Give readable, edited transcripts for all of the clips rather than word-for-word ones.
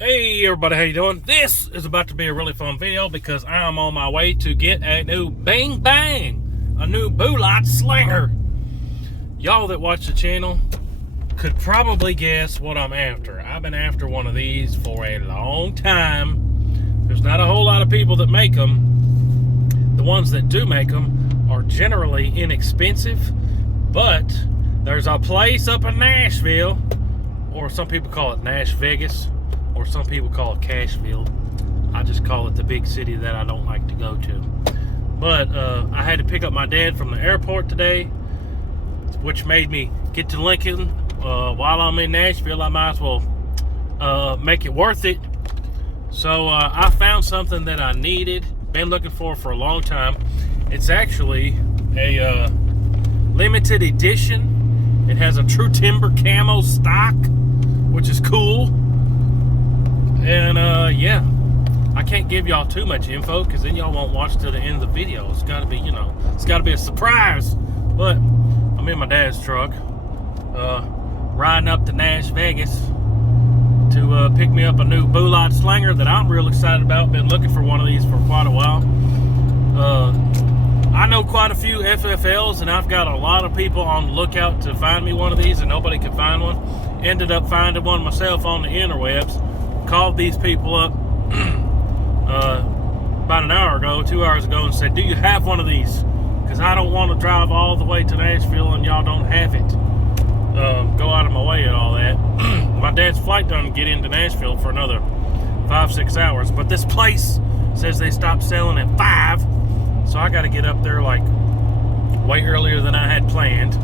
Hey everybody, how you doing? This is about to be a really fun video because I'm on my way to get a new Bing Bang, a new Bullet Slinger. Y'all that watch the channel could probably guess what I'm after. I've been after one of these for a long time. There's not a whole lot of people that make them. The ones that do make them are generally inexpensive, but there's a place up in Nashville, or some people call it Nash Vegas, or some people call it Cashville. I just call it the big city that I don't like to go to. But I had to pick up my dad from the airport today, which made me get to Lincoln. While I'm in Nashville, I might as well make it worth it. So I found something that I needed, been looking for a long time. It's actually a limited edition. It has a true timber camo stock, which is cool. And yeah, I can't give y'all too much info because then y'all won't watch to the end of the video. It's got to be, it's got to be a surprise. But I'm in my dad's truck, riding up to Nash Vegas to pick me up a new Bullet Slinger that I'm real excited about. Been looking for one of these for quite a while. I know quite a few FFLs, and I've got a lot of people on the lookout to find me one of these, and nobody could find one. Ended up finding one myself on the interwebs. Called these people up about an hour ago, 2 hours ago, and said, do you have one of these? Because I don't want to drive all the way to Nashville and y'all don't have it. Go out of my way and all that. My dad's flight doesn't get into Nashville for another 5-6 hours, but this place says they stopped selling at 5, so I got to get up there like way earlier than I had planned.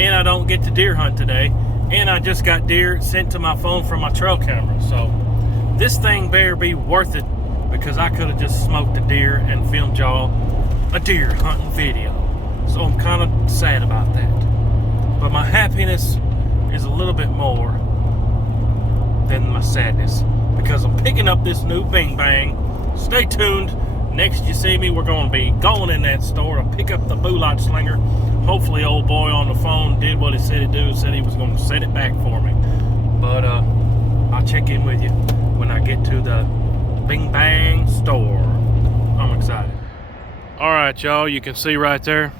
And I don't get to deer hunt today, and I just got deer sent to my phone from my trail camera. So this thing better be worth it, because I could have just smoked a deer and filmed y'all a deer hunting video. So I'm kind of sad about that. But my happiness is a little bit more than my sadness, because I'm picking up this new Bing Bang. Stay tuned. Next you see me, we're going to be going in that store to pick up the Bullet Slinger. Hopefully old boy on the phone did what he said he'd do, said he was going to set it back for me. But I'll check in with you when I get to the Bing Bang store. I'm excited. Alright y'all, you can see right there,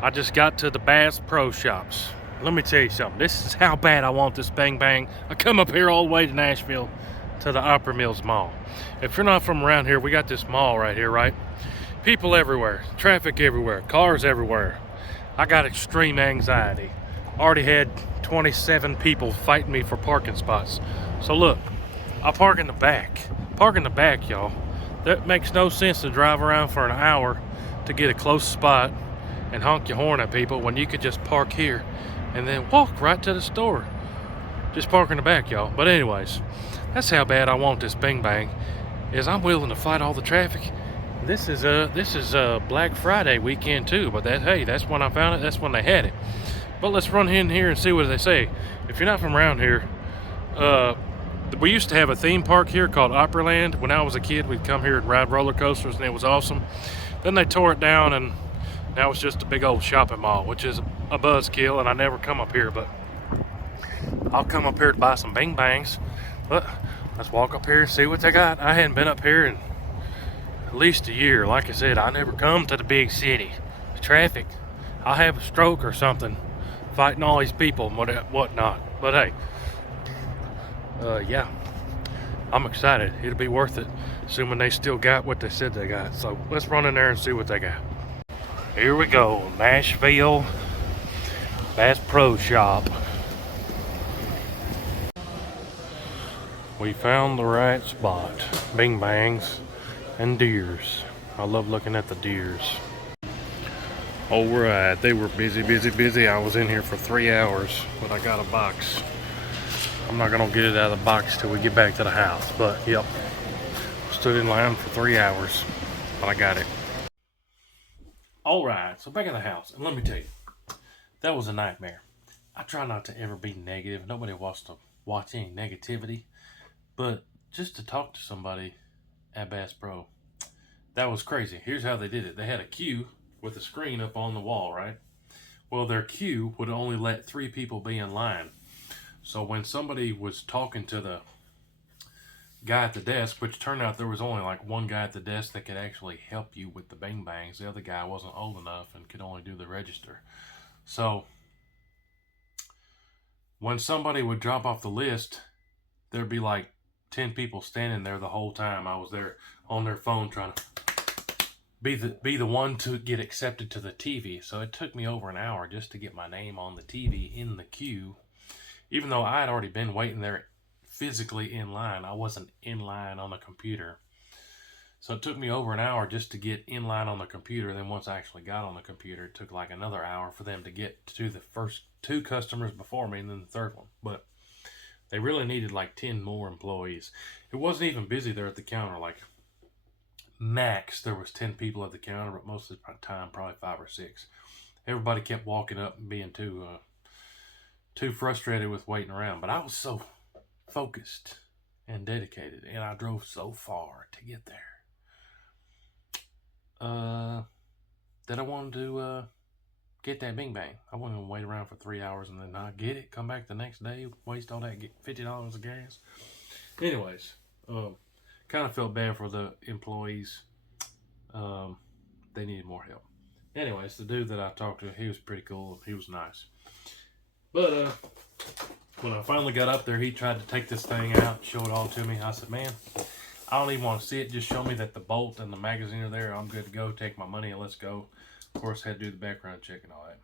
I just got to the Bass Pro Shops. Let me tell you something, this is how bad I want this Bing Bang. I come up here all the way to Nashville to the Opera Mills Mall. If you're not from around here, we got this mall right here, right? People everywhere, traffic everywhere, cars everywhere. I got extreme anxiety. Already had 27 people fighting me for parking spots. So look, I park in the back. Park in the back, y'all. That makes no sense to drive around for an hour to get a close spot and honk your horn at people when you could just park here and then walk right to the store. Just park in the back, y'all. But anyways, that's how bad I want this Bing Bang, is I'm willing to fight all the traffic. This is Black Friday weekend too, but hey, that's when I found it, that's when they had it. But let's run in here and see what they say. If you're not from around here, we used to have a theme park here called Opryland. When I was a kid, we'd come here and ride roller coasters, and it was awesome. Then they tore it down, and now it's just a big old shopping mall, which is a buzzkill, and I never come up here, but I'll come up here to buy some Bing Bangs. But let's walk up here and see what they got. I hadn't been up here in at least a year. Like I said, I never come to the big city. The traffic, I'll have a stroke or something fighting all these people and whatnot. But hey, yeah, I'm excited. It'll be worth it, assuming they still got what they said they got. So let's run in there and see what they got. Here we go, Nashville Bass Pro Shop. We found the right spot. Bing Bangs and deers. I love looking at the deers. Alright, they were busy. I was in here for 3 hours, but I got a box. I'm not gonna get it out of the box till we get back to the house, but yep. Stood in line for 3 hours, but I got it. Alright, so back in the house, and let me tell you, that was a nightmare. I try not to ever be negative. Nobody wants to watch any negativity, but just to talk to somebody at Bass Pro, that was crazy. Here's how they did it. They had a queue with a screen up on the wall, right? Well, their queue would only let 3 people be in line. So when somebody was talking to the guy at the desk, which turned out there was only like one guy at the desk that could actually help you with the bang bangs. The other guy wasn't old enough and could only do the register. So when somebody would drop off the list, there'd be like 10 people standing there the whole time I was there on their phone trying to be the one to get accepted to the TV. So it took me over an hour just to get my name on the TV in the queue, even though I had already been waiting there physically in line. I wasn't in line on the computer. So it took me over an hour just to get in line on the computer. Then once I actually got on the computer, it took like another hour for them to get to the first 2 customers before me and then the third one. But they really needed like 10 more employees. It wasn't even busy there at the counter. Like max, there was 10 people at the counter, but most of the time, probably 5 or 6. Everybody kept walking up and being too frustrated with waiting around. But I was so focused and dedicated, and I drove so far to get there that I wanted to get that bing bang. I wasn't gonna wait around for 3 hours and then not get it, come back the next day, waste all that, get $50 of gas. Anyways, kind of felt bad for the employees. They needed more help. Anyways, the dude that I talked to, he was pretty cool. He was nice. But when I finally got up there, he tried to take this thing out, show it all to me. I said, man, I don't even want to see it. Just show me that the bolt and the magazine are there. I'm good to go. Take my money and let's go. Of course, had to do the background check and all that.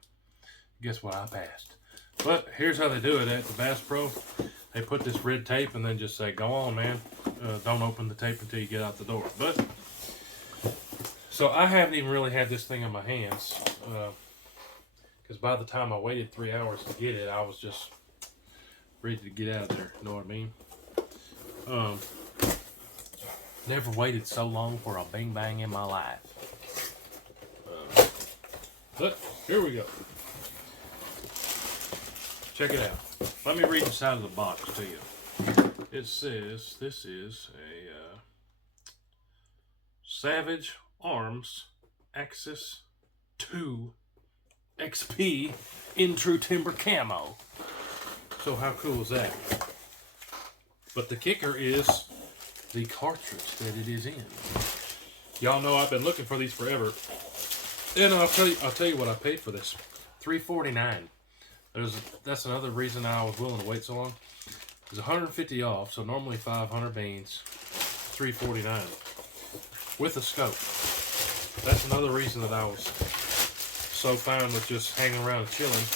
Guess what? I passed. But here's how they do it at the Bass Pro. They put this red tape and then just say, go on, man. Don't open the tape until you get out the door. But so I haven't even really had this thing in my hands. Because by the time I waited 3 hours to get it, I was just ready to get out of there. You know what I mean? Never waited so long for a bing bang in my life. But here we go. Check it out. Let me read the side of the box to you. It says this is a Savage Arms Axis 2 XP in true timber camo. So how cool is that? But the kicker is the cartridge that it is in. Y'all know I've been looking for these forever. And I'll tell you what I paid for this. $349. That's another reason I was willing to wait so long. It was $150 off, so normally 500 beans, $349 with a scope. That's another reason that I was so fine with just hanging around and chilling.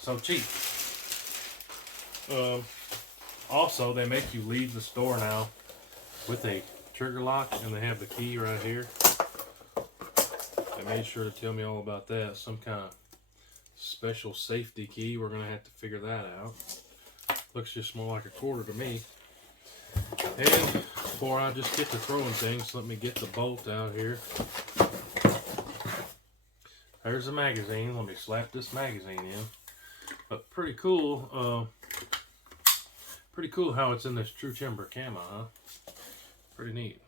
So cheap. Also, they make you leave the store now with a trigger lock, and they have the key right here. They made sure to tell me all about that. Some kind of special safety key. We're going to have to figure that out. Looks just more like a quarter to me. And before I just get to throwing things, let me get the bolt out here. There's a magazine. Let me slap this magazine in. But pretty cool. Pretty cool how it's in this true timber camo, huh? Pretty neat.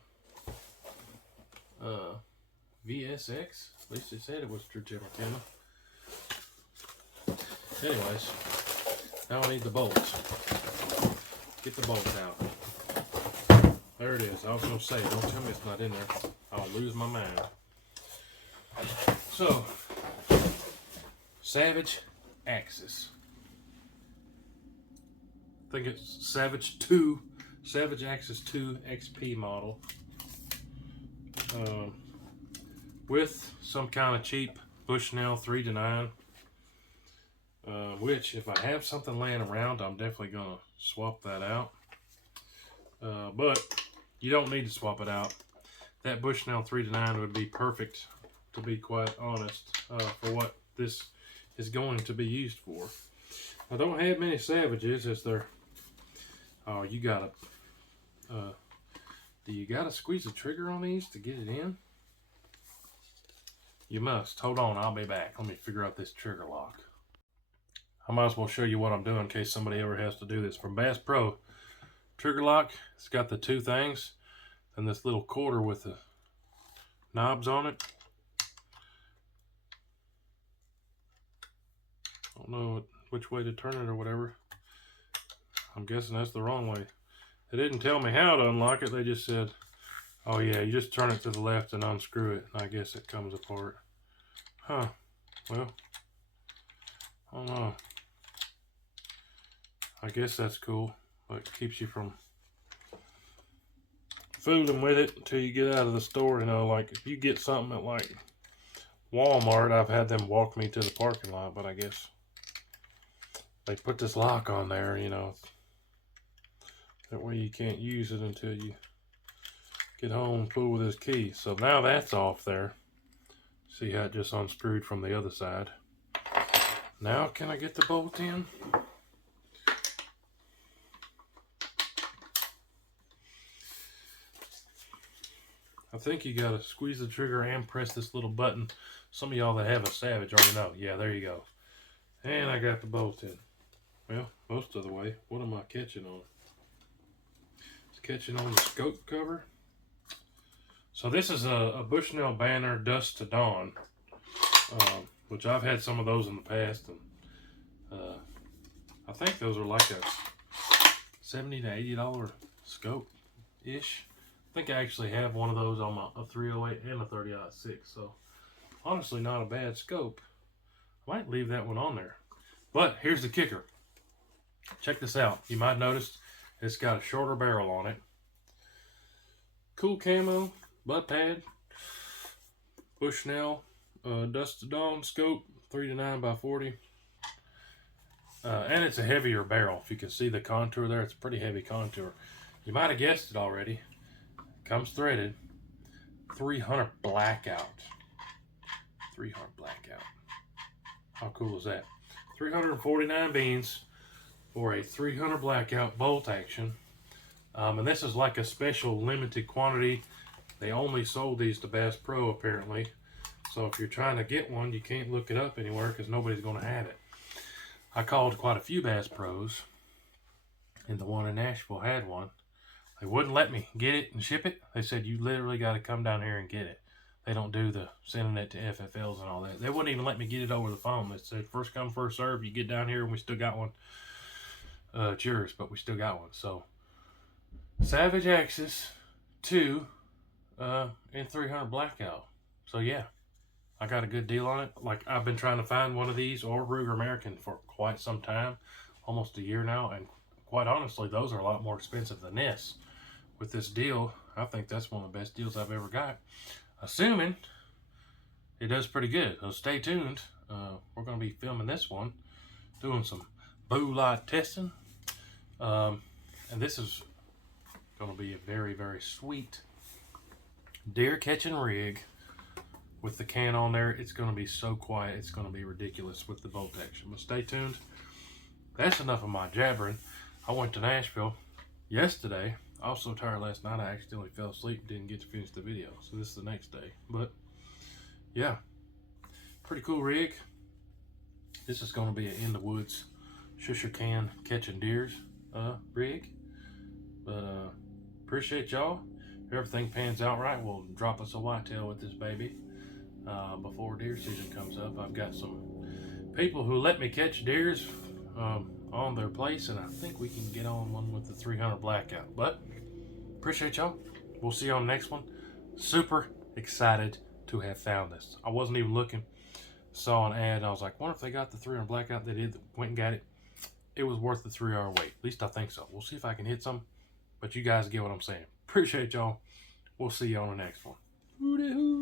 VSX. At least it said it was true timber camo. Anyways, now I need the bolts. Get the bolts out. There it is. I was going to say, don't tell me it's not in there. I'll lose my mind. So, Savage Axis. I think it's Savage Axis 2 XP model. With some kind of cheap Bushnell 3-9. Which, if I have something laying around, I'm definitely going to swap that out. But you don't need to swap it out. That Bushnell 3-9 would be perfect, to be quite honest, for what this is going to be used for. I don't have many Savages, as they're... Oh, you gotta... do you gotta squeeze the trigger on these to get it in? You must. Hold on, I'll be back. Let me figure out this trigger lock. I might as well show you what I'm doing in case somebody ever has to do this. From Bass Pro, trigger lock, it's got the 2 things and this little quarter with the knobs on it. don't know which way to turn it or whatever. I'm guessing that's the wrong way. They didn't tell me how to unlock it. They just said, oh yeah, you just turn it to the left and unscrew it. I guess it comes apart. Huh. Well, I don't know. I guess that's cool, but it keeps you from fooling with it until you get out of the store. You know, like if you get something at like Walmart, I've had them walk me to the parking lot, but I guess they put this lock on there, you know. That way you can't use it until you get home and fool with this key. So now that's off there. See how it just unscrewed from the other side. Now can I get the bolt in? I think you gotta squeeze the trigger and press this little button. Some of y'all that have a Savage already know. Yeah, there you go. And I got the bolt in. Well, most of the way. What am I catching on? It's catching on the scope cover. So this is a Bushnell Banner Dusk to Dawn, which I've had some of those in the past, and I think those are like a $70 to $80 scope ish. I think I actually have one of those on a 308 and a 30-06, so honestly not a bad scope. I might leave that one on there. But here's the kicker. Check this out. You might notice it's got a shorter barrel on it. Cool camo, butt pad, Bushnell Dusk to Dawn scope, 3 to 9 by 40. And it's a heavier barrel. If you can see the contour there, it's a pretty heavy contour. You might have guessed it already. Comes threaded. 300 blackout. 300 blackout. How cool is that? 349 beans for a 300 blackout bolt action. And this is like a special limited quantity. They only sold these to Bass Pro apparently. So if you're trying to get one, you can't look it up anywhere because nobody's going to have it. I called quite a few Bass Pros, and the one in Nashville had one. They wouldn't let me get it and ship it. They said, you literally got to come down here and get it. They don't do the sending it to FFLs and all that. They wouldn't even let me get it over the phone. They said, first come, first serve. You get down here and we still got one. It's yours, but we still got one. So, Savage Axis 2 and 300 blackout. So, yeah, I got a good deal on it. Like, I've been trying to find one of these or Ruger American for quite some time. Almost a year now. And quite honestly, those are a lot more expensive than this. With this deal, I think that's one of the best deals I've ever got. Assuming it does pretty good. So stay tuned. We're going to be filming this one, doing some blue light testing. And this is going to be a very, very sweet deer catching rig with the can on there. It's going to be so quiet. It's going to be ridiculous with the bolt action. But stay tuned. That's enough of my jabbering. I went to Nashville yesterday. I was so tired last night I accidentally fell asleep and didn't get to finish the video. So this is the next day. But yeah, pretty cool rig. This is going to be an in the woods shusher can catching deers rig. But appreciate y'all. If everything pans out right, we'll drop us a whitetail with this baby before deer season comes up. I've got some people who let me catch deers on their place, and I think we can get on one with the 300 blackout. But appreciate y'all. We'll see you on the next one. Super excited to have found this. I wasn't even looking. Saw an ad and I was like, wonder if they got the 300 blackout. They did. Went and got it. It was worth the 3-hour wait. At least I think so. We'll see if I can hit some. But you guys get what I'm saying. Appreciate y'all. We'll see you on the next one. WHOTEEWHO.